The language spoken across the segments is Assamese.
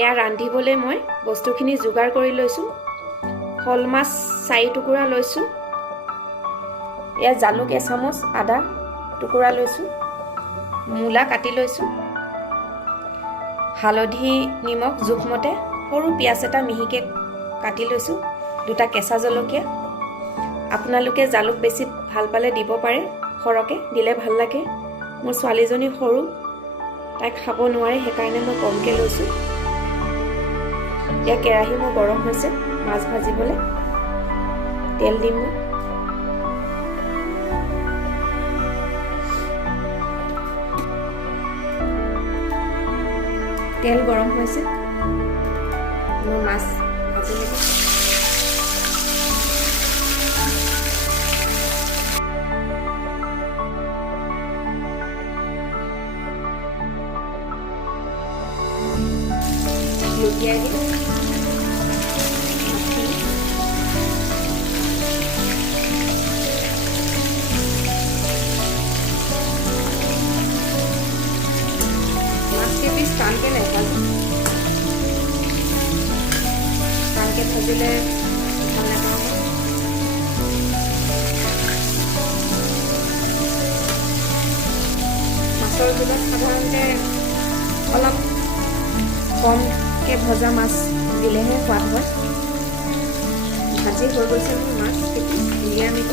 এয়া ৰান্ধিবলৈ মই বস্তুখিনি যোগাৰ কৰি লৈছোঁ। শ'ল মাছ 4 টুকুৰা লৈছোঁ। এয়া জালুক এচামুচ, আদা টুকুৰা লৈছোঁ, মূলা কাটি লৈছোঁ, হালধি নিমখ জোখমতে, সৰু পিঁয়াজ এটা মিহিকৈ কাটি লৈছোঁ, 2টা কেঁচা জলকীয়া। আপোনালোকে জালুক বেছি ভাল পালে দিব পাৰে, সৰহকৈ দিলে ভাল লাগে। মোৰ ছোৱালীজনী সৰু, তাই খাব নোৱাৰে, সেইকাৰণে মই কমকৈ লৈছোঁ। এতিয়া কেৰাহী মোৰ গৰম হৈছে মাছ ভাজিবলৈ। তেল দিম মই। তেল গৰম হৈছে, মই মাছ ভাজি ল'ব। লুটিয়াই দিম। মাছকে পিছ টানকৈ নাভাজো, টানকৈ ভাজিলে ভাল নাপাওঁ। মাছৰ জোলত সাধাৰণতে অলপ কমকৈ ভজা মাছ দিলেহে সোৱাদ হয়। ভাজি হৈ গৈছে মোৰ মাছ, উলিয়াই আনিব।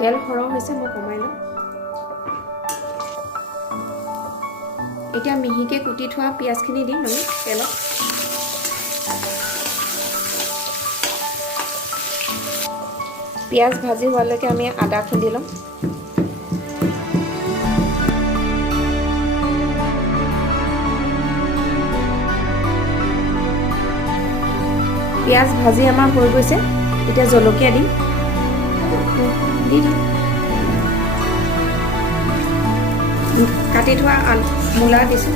তেল সৰহ হৈছে, মই কমাই লওঁ। এতিয়া মিহিকৈ কুটি থোৱা পিঁয়াজখিনি দিম আমি তেলত। পিঁয়াজ ভাজি হোৱালৈকে আমি আদা খুন্দি ল'ম। পিঁয়াজ ভাজি আমাৰ হৈ গৈছে, এতিয়া জলকীয়া দিম। দি দিম। কাটি থোৱা মূলা দিছোঁ।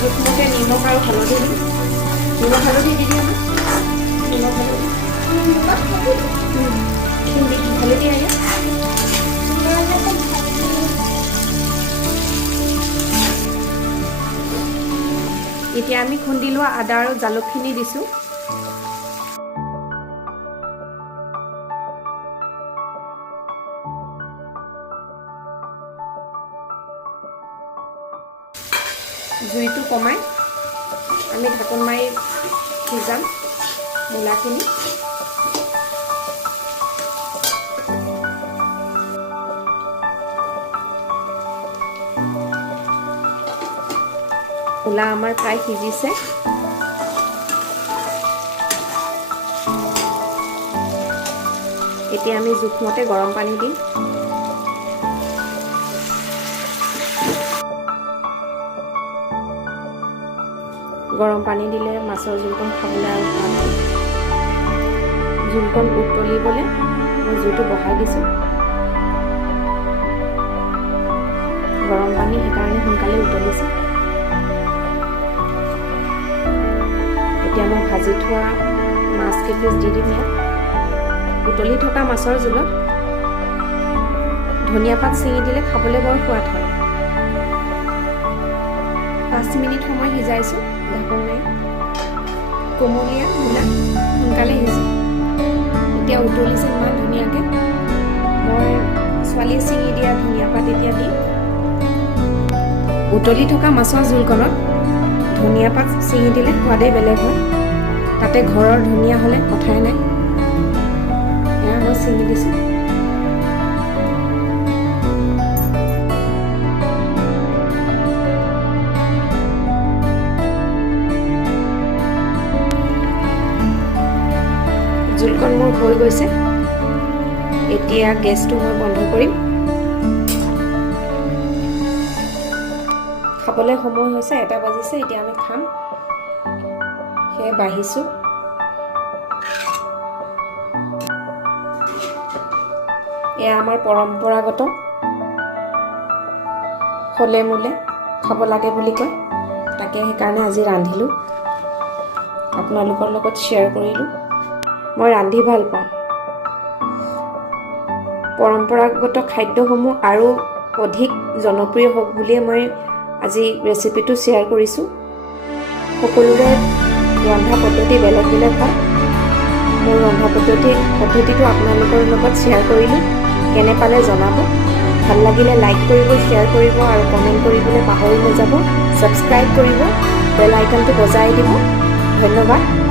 জোখমতে নিমখ আৰু হালধি দিম। নিমখ হালধি দি দিম। নিমখ হালধি হালধি আহি এতিয়া আমি খুন্দি লোৱা আদা আৰু জালুকখিনি দিছোঁ। জুইটো কমাই আমি ঢাকোন মাৰি সিজাম মূলাখিনি। মূলা আমাৰ প্ৰায় সিজিছে। এতিয়া আমি জোখমতে গৰম পানী দিম। গৰম পানী দিলে মাছৰ জোলকণ খাবলৈ আৰু ভাল হয়। জোলকণ উতলিবলৈ মই জুইটো বঢ়াই দিছোঁ। গৰম পানী সেইকাৰণে সোনকালে উতলিছে। এতিয়া মই ভাজি থোৱা মাছ কেইপিচ দি দিম ইয়াত। উতলি থকা মাছৰ জোলত ধনিয়া পাত ছিঙি দিলে খাবলৈ বৰ সোৱাদ হয়। 5 মিনিট সময় সিজাইছোঁ ঢাকোন মাৰি। কোমলীয়া মূলা সোনকালে সিজে। এতিয়া উতলিছে ইমান ধুনীয়াকৈ। মই ছোৱালীয়ে ছিঙি দিয়া ধনিয়া পাত এতিয়া দিম। উতলি থকা মাছৰ জোলকণত ধনিয়া পাত ছিঙি দিলে সোৱাদেই বেলেগ হয়। তাতে ঘৰৰ ধনিয়া হ'লে কথাই নাই। এয়া মই ছিঙি দিছোঁ। জোলকণ মোৰ হৈ গৈছে। এতিয়া গেছটো মই বন্ধ কৰিম। খাবলৈ সময় হৈছে, 1টা বাজিছে। এতিয়া আমি খাম। সেয়ে বাঢ়িছোঁ। এয়া আমাৰ পৰম্পৰাগত হলে মূলে খাব লাগে বুলি কয়। তাকে সেইকাৰণে আজি ৰান্ধিলোঁ, আপোনালোকৰ লগত শ্বেয়াৰ কৰিলোঁ। মই ৰান্ধি ভাল পাওঁ। পৰম্পৰাগত খাদ্যসমূহ আৰু অধিক জনপ্ৰিয় হওক বুলিয়ে মই আজি ৰেচিপিটো শ্বেয়াৰ কৰিছোঁ। সকলোৰে ৰন্ধা পদ্ধতি বেলেগ বেলেগ হয়। মোৰ ৰন্ধা পদ্ধতিটো আপোনালোকৰ লগত শ্বেয়াৰ কৰিলোঁ। কেনে পালে জনাব। ভাল লাগিলে লাইক কৰিব, শ্বেয়াৰ কৰিব আৰু কমেণ্ট কৰিবলৈ পাহৰি নাযাব। ছাবস্ক্ৰাইব কৰিব, বেল আইকনটো বজাই দিব। ধন্যবাদ।